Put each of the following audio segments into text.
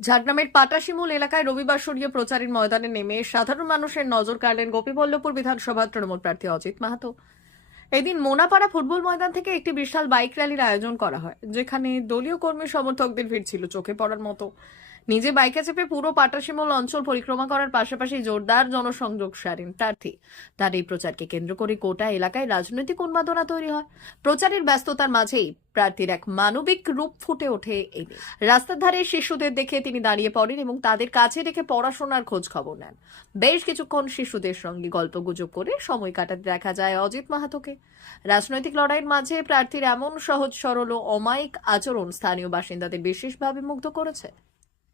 ঝাড়গ্রামের পাটাশিমুল এলাকায় রবিবার সরিয়ে প্রচারের ময়দানে নেমে সাধারণ মানুষের নজর কাড়লেন গোপীবল্লভপুর বিধানসভা তৃণমূল প্রার্থী অজিত মাহাতো। এদিন মোনাপাড়া ফুটবল ময়দান থেকে একটি বিশাল বাইক র্যালির আয়োজন করা হয়, যেখানে দলীয় কর্মী সমর্থকদের ভিড় ছিল চোখে পড়ার মতো। নিজে বাইকে চেপে পুরো পাটাশিমুল অঞ্চল পরিক্রমা করার পাশাপাশি জোরদার জনসংযোগ সারেন প্রার্থী। তার এই প্রচারকে কেন্দ্র করে গোটা এলাকায় রাজনৈতিক উন্মাদনা তৈরি হয়। প্রচারের ব্যস্ততার মাঝেই প্রার্থীর এক মানবিক রূপ ফুটে ওঠে। এই রাস্তার ধারে শিশুদের দেখে তিনি দাঁড়িয়ে পড়েন এবং তাদের কাছে রেখে পড়াশোনার খোঁজ খবর নেন। বেশ কিছুক্ষণ শিশুদের সঙ্গে গল্পগুজব করে সময় কাটাতে দেখা যায় অজিত মাহাতোকে। রাজনৈতিক লড়াইয়ের মাঝে প্রার্থীর এমন সহজ সরল ও অমায়িক আচরণ স্থানীয় বাসিন্দাদের বিশেষভাবে মুগ্ধ করেছে।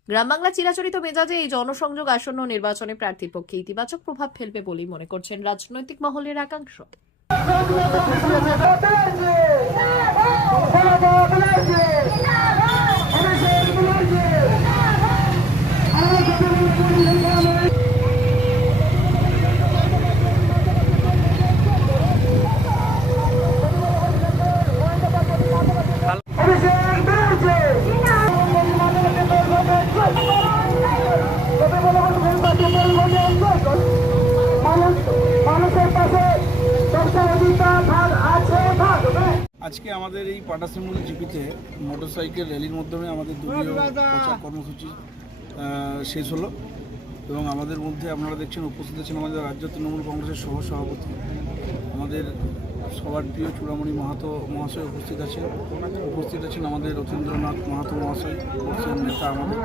গ্রাম বাংলা চিরাচরিত মেজাজে এই জনসংযোগ আসন্ন নির্বাচনে প্রার্থীর পক্ষে ইতিবাচক প্রভাব ফেলবে বলেই মনে করছেন রাজনৈতিক মহলের একাংশ। আজকে আমাদের এই পাটাশিমুল জিপিতে মোটরসাইকেল র্যালির মাধ্যমে আমাদের দলীয় প্রচার কর্মসূচি শেষ হলো এবং আমাদের মধ্যে আপনারা দেখছেন উপস্থিত আছেন আমাদের রাজ্য তৃণমূল কংগ্রেসের সহসভাপতি, আমাদের সবার প্রিয় চূড়ামণি মাহাতো মহাশয় উপস্থিত আছেন আমাদের রথীন্দ্রনাথ মাহাতো মহাশয় বর্ষের নেতা আমাদের,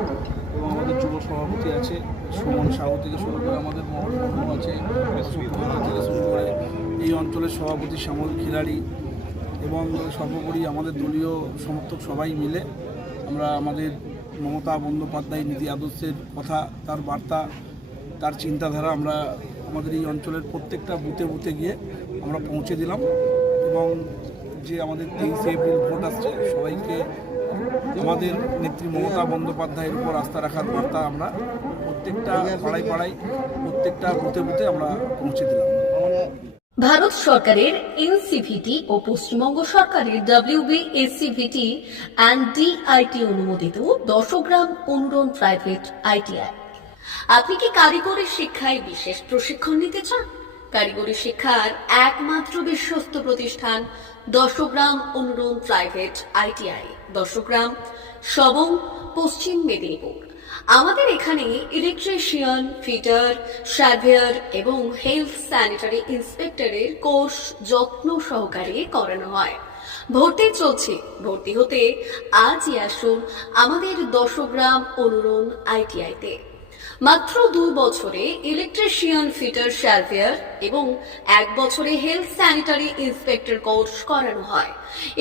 এবং আমাদের যুব সভাপতি আছে সুমন সাহু থেকে শুরু করে আমাদের মহকুমা আছে থেকে শুরু করে এই অঞ্চলের সভাপতি শ্যামল খিলাড়ি এবং সর্বোপরি আমাদের দলীয় সমর্থক সবাই মিলে আমরা আমাদের মমতা বন্দ্যোপাধ্যায় নীতি আদর্শের কথা, তার বার্তা, তার চিন্তাধারা আমরা আমাদের এই অঞ্চলের প্রত্যেকটা বুথে বুথে গিয়ে আমরা পৌঁছে দিলাম। এবং যে আমাদের 23 এপ্রিল ভোট আসছে, সবাইকে আমাদের নেত্রী মমতা বন্দ্যোপাধ্যায়ের উপর আস্থা রাখার বার্তা আমরা প্রত্যেকটা পাড়ায় পাড়ায় প্রত্যেকটা বুথে বুথে আমরা পৌঁছে দিলাম। ভারত সরকারের এনসিভিটি ও পশ্চিমবঙ্গ সরকারের WBSCVT অ্যান্ড DIT অনুমোদিত 10 গ্রাম অনুরণ প্রাইভেট ITI। আপনি কি কারিগরি শিক্ষায় বিশেষ প্রশিক্ষণ নিতে চান? কারিগরি শিক্ষার একমাত্র বিশ্বস্ত প্রতিষ্ঠান 10 গ্রাম অনুরণ প্রাইভেট ITI, 10 গ্রাম, সবং, পশ্চিম মেদিনীপুর। আমাদের এখানে ইলেকট্রিশিয়ান, ফিটার, সার্ভেয়ার এবং হেলথ স্যানিটারি ইন্সপেক্টরের কোর্স যত্ন সহকারে করানো হয়। ভর্তি চলছে। ভর্তি হতে আজই আসুন আমাদের 10 গ্রাম অনুরণ ITI-তে। মাত্র 2 বছরে ইলেকট্রিশিয়ান, ফিটার, সার্ভেয়ার এবং 1 বছরে হেলথ স্যানিটারি ইন্সপেক্টর কোর্স করানো হয়।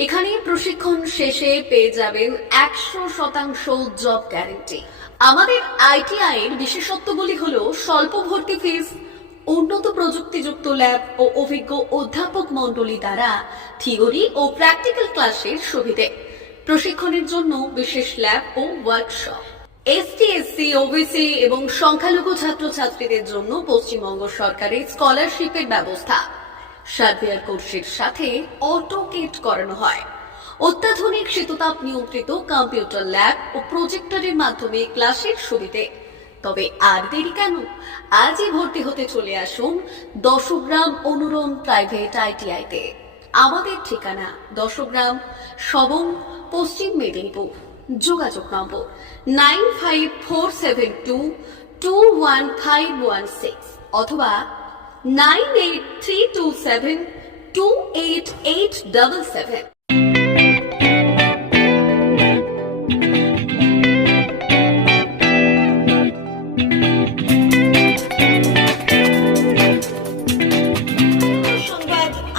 এখানে প্রশিক্ষণ শেষে পেয়ে যাবেন 100% জব গ্যারান্টি। আমাদের ITI এর বিশেষত্বগুলি হলো স্বল্প ভর্তি ফিস, উন্নত প্রযুক্তিযুক্ত ল্যাব ও অভিজ্ঞ অধ্যাপক মণ্ডলী দ্বারা থিওরি ও প্র্যাকটিক্যাল ক্লাসের সুবিধে, প্রশিক্ষণের জন্য বিশেষ ল্যাব ও ওয়ার্কশপ, ST, SC, OBC এবং সংখ্যালঘু ছাত্রছাত্রীদের জন্য পশ্চিমবঙ্গ সরকারের স্কলারশিপের ব্যবস্থা। সার্ভেয়ার কোর্সের সাথে অটোকেট করানো হয়। অত্যাধুনিক শীততাপ নিয়ন্ত্রিত কম্পিউটার ল্যাব ও প্রজেক্টরের মাধ্যমে ক্লাসের সুবিধে। তবে আর দেরি কেন? আজই ভর্তি হতে চলে আসুন 10 গ্রাম অনুরণ প্রাইভেট ITI-তে। আমাদের ঠিকানা 10 গ্রাম, সবং, পশ্চিম মেদিনীপুর। যোগাযোগ নম্বর 9547221516 অথবা 9832728877।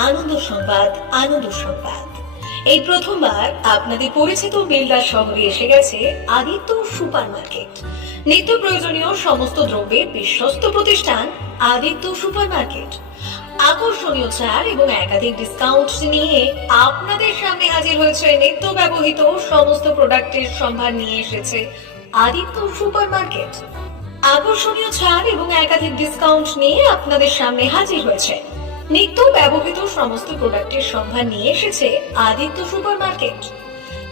আনন্দ সংবাদ, আনন্দ সংবাদ। এই প্রথমবার আপনাদের পরিচিত বেলদা শহরে এসে গেছে আদিত্য সুপার মার্কেট। নিত্য প্রয়োজনীয় সমস্ত দ্রব্যের বিশ্বস্ত প্রতিষ্ঠান আদিত্য সুপার মার্কেট। আকর্ষণীয় ছাড় এবং একাধিক ডিসকাউন্ট নিয়ে আপনাদের সামনে হাজির হয়েছে। নিত্য ব্যবহৃত সমস্ত প্রোডাক্টের সম্ভার নিয়ে এসেছে আদিত্য সুপার মার্কেট। আকর্ষণীয় ছাড় এবং একাধিক ডিসকাউন্ট নিয়ে আপনাদের সামনে হাজির হয়েছে। নিত্য ব্যবহৃত সমস্ত প্রোডাক্টের সম্ভার নিয়ে এসেছে আদিত্য সুপার মার্কেট।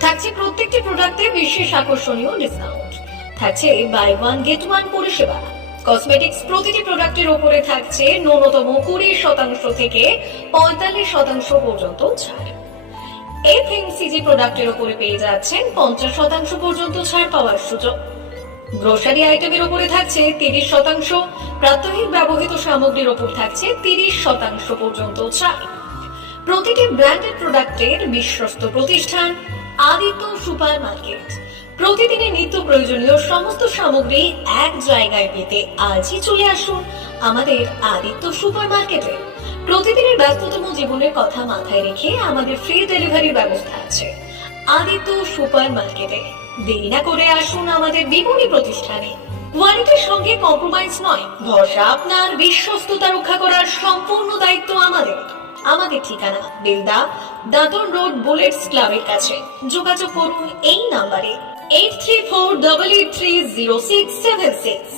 থাকছে প্রত্যেকটি প্রোডাক্টে বিশেষ আকর্ষণীয় ডিসকাউন্ট। থাকছে বাই ওয়ান গেট ওয়ান পরিষেবা। কসমেটিক্স প্রতিটি প্রোডাক্টের উপরে থাকছে ন্যূনতম 20% থেকে 45% পর্যন্ত ছাড়। এফএমসিজি প্রোডাক্টের উপরে পেয়ে যাচ্ছেন 50% পর্যন্ত ছাড় পাওয়ার সুযোগ। গ্রোসারি আইটেমের উপরে থাকছে 30%, প্রাত্যহিক ব্যবহৃত সামগ্রীর উপর থাকছে 30% পর্যন্ত ছাড়। প্রতিটি ব্র্যান্ডেড প্রোডাক্টের বিশ্বস্ত প্রতিষ্ঠান আদিত্য সুপার মার্কেট। প্রতিদিনের নিত্য প্রয়োজনীয় সমস্ত সামগ্রী এক জায়গায় পেতে আজই চলে আসুন আমাদের আদিত্য সুপার মার্কেটে। প্রতিদিনের ব্যস্ততম জীবনের কথা মাথায় রেখে আমাদের ফ্রি ডেলিভারির ব্যবস্থা আছে আদিত্য সুপার মার্কেটে। দেরি না করে আসুন আমাদের বিপণী প্রতিষ্ঠানে। কোয়ালিটির সঙ্গে কম্প্রোমাইজ নয়, ভরসা আপনার, বিশ্বস্ততা রক্ষা করার সম্পূর্ণ দায়িত্ব আমাদের। আমাদের ঠিকানা বেলদা, দাদন রোড, বুলেটস ক্লাবের কাছে। যোগাযোগ করুন এই নাম্বারে 8348830676।